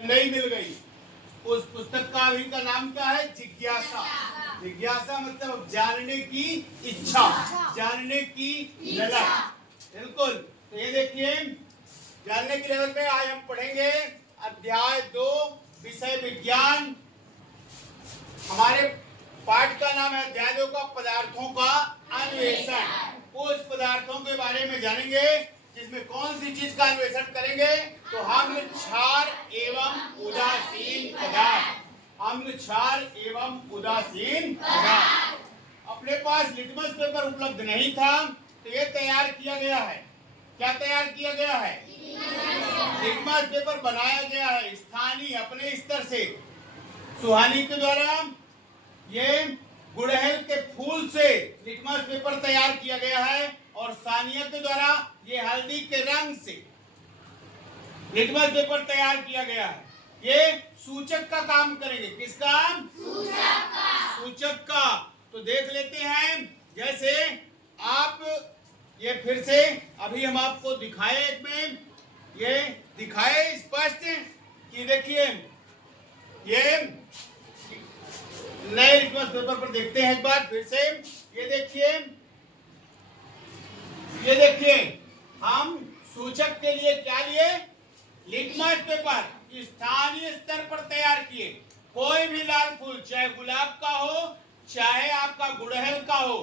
नहीं मिल गई। उस पुस्तक का अभी का नाम क्या है? जिज्ञासा। जिज्ञासा मतलब जानने की इच्छा, जानने की ललक। बिल्कुल। तो ये देखिए, जानने की ललक में आज हम पढ़ेंगे अध्याय 2 विषय विज्ञान। हमारे पाठ का नाम है अध्याय 2 का पदार्थों का अन्वेषण। उस पदार्थों के बारे में जानेंगे जिसमें कौन सी चीज का अन्वेषण करेंगे? तो अम्ल, क्षार एवं उदासीन पदार्थ। अम्ल, क्षार एवं उदासीन पदार्थ। अपने पास लिटमस पेपर उपलब्ध नहीं था तो ये तैयार किया गया है। क्या तैयार किया गया है? लिटमस पेपर बनाया गया है स्थानीय अपने स्तर से। सुहानी के द्वारा ये गुड़हल के फूल से लिटमस पेपर तैयार किया गया है और सानिया के द्वारा ये हल्दी के रंग से लिटमस पेपर तैयार किया गया है। ये सूचक का काम करेंगे। किसका? सूचक का। तो देख लेते हैं, जैसे आप ये फिर से अभी हम आपको दिखाए, एक में ये दिखाए स्पष्ट कि देखिए ये नए लिटमस पेपर पर देखते हैं एक बार फिर से। ये देखिए हम सूचक के लिए क्या लिए? लिटमस पेपर स्थानीय स्तर पर तैयार किए। कोई भी लाल फूल, चाहे गुलाब का हो चाहे आपका गुड़हल का हो,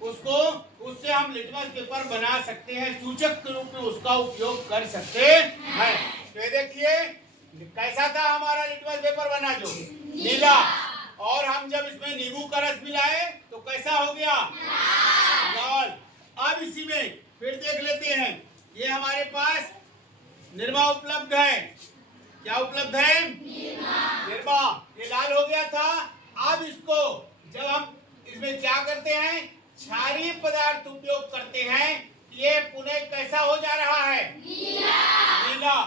उससे हम लिटमस पेपर बना सकते हैं। सूचक के रूप में उसका उपयोग कर सकते हैं। तो ये देखिए कैसा था हमारा लिटमस पेपर बना, जो नीला। और हम जब इसमें नींबू का रस मिलाए तो कैसा हो गया? लाल। अब इसी में फिर देख लेते हैं, ये हमारे पास निरमा उपलब्ध है। क्या उपलब्ध है? निरमा। ये लाल हो गया था। अब इसको जब हम इसमें क्या करते हैं? क्षारीय पदार्थ उपयोग करते हैं, ये पुनः कैसा हो जा रहा है? नीला।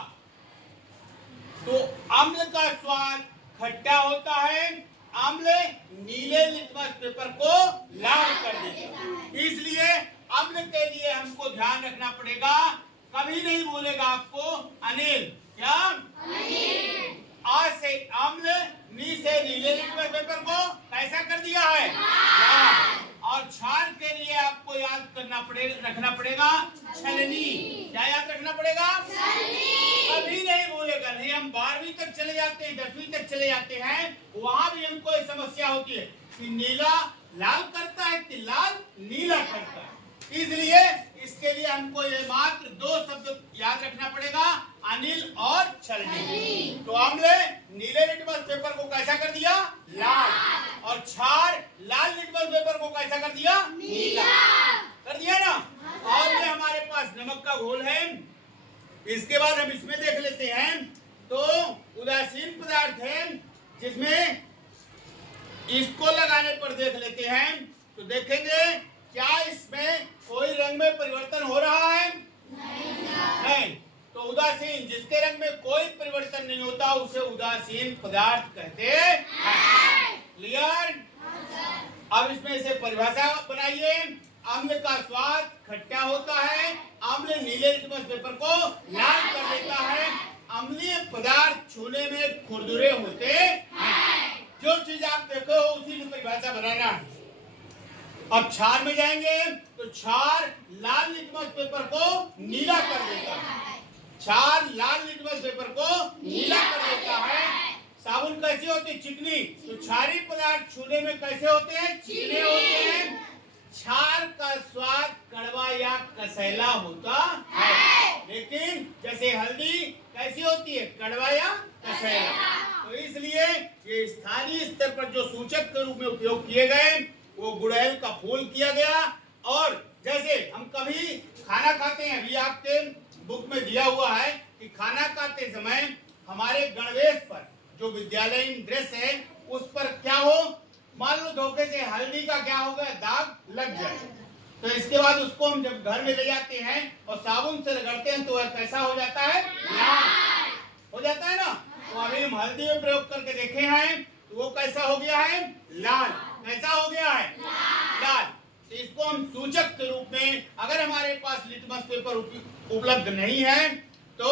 तो अम्ल का स्वाद खट्टा होता है। अम्ल नीले लिटमस पेपर को लाल कर देता है। इसलिए अम्ल के लिए हमको ध्यान रखना पड़ेगा। कभी नहीं बोलेगा आपको अनिल। क्या? आ से अम्ल, नी से नीले लिटमस पेपर को कैसा कर दिया है? लाल। और क्षार के लिए आपको याद करना पड़ेगा, रखना पड़ेगा छलनी। क्या याद रखना पड़ेगा? कभी नहीं बोलेगा। नहीं, हम 12वीं तक चले जाते हैं, 10वीं तक चले जाते हैं, वहां भी हमको ये समस्या होती है कि नीला लाल करता है कि लाल नीला करता है। इसलिए इसके लिए हमको ये मात्र 2 शब्द याद रखना पड़ेगा, अनिल और छलनी। तो हमने नीले लिटमस पेपर को कैसा कर दिया? लाल। और क्षार लाल लिटमस पेपर को कैसा कर दिया? नीला कर दिया ना। और ये हमारे पास नमक का घोल है। इसके बाद हम इसमें देख लेते हैं, तो उदासीन पदार्थ है जिसमें इसको लगाने पर देख लेते हैं, तो देखेंगे क्या इसमें कोई रंग में परिवर्तन हो रहा है? नहीं। तो उदासीन, जिसके रंग में कोई परिवर्तन नहीं होता उसे उदासीन पदार्थ कहते हैं। क्लियर? अब इसमें से परिभाषा बनाइए। अम्ल का स्वाद खट्टा होता है। अम्ल नीले लिटमस पेपर को लाल कर देता है। अम्लीय पदार्थ छूने में खुरदुरे होते हैं। जो चीज आप देखो उसी की परिभाषा बनाना है। अब क्षार में जाएंगे तो क्षार लाल लिटमस पेपर को नीला कर देता है। क्षार लाल लिटमस पेपर को नीला कर देता है। साबुन कैसी होती? चिकनी। तो क्षारीय पदार्थ छूने में कैसे होते हैं? चिकने होते हैं। क्षार का स्वाद कड़वा या कसैला होता है, लेकिन जैसे हल्दी कैसी होती है? कड़वा या कसैला। तो इसलिए ये स्थानीय स्तर पर जो सूचक के रूप में उपयोग किए गए वो गुड़हल का फूल किया गया। और जैसे हम कभी खाना खाते हैं, अभी आपके बुक में दिया हुआ है कि खाना खाते समय हमारे गणवेश पर जो विद्यालयीन ड्रेस है उस पर क्या हो, मान लो धोखे से हल्दी का क्या होगा? दाग लग जाए। तो इसके बाद उसको हम जब घर में ले जाते हैं और साबुन से रगड़ते हैं तो वह कैसा हो जाता है? लाल हो जाता है ना। तो अभी हम हल्दी में प्रयोग करके देखे हैं तो वो कैसा हो गया है? लाल। कैसा हो गया है? लाल। तो इसको हम सूचक के रूप में, अगर हमारे पास लिटमस पेपर उपलब्ध नहीं है तो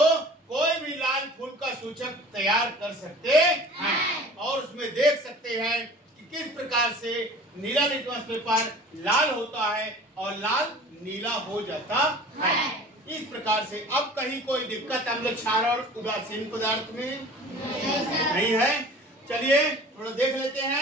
कोई भी लाल फूल का सूचक तैयार कर सकते हैं और उसमें देख सकते हैं कि किस प्रकार से नीला लिटमस पेपर लाल होता है और लाल नीला हो जाता है। इस प्रकार से अब कहीं कोई दिक्कत अम्ल क्षार और उदासीन पदार्थ में नहीं है। चलिए थोड़ा देख लेते हैं।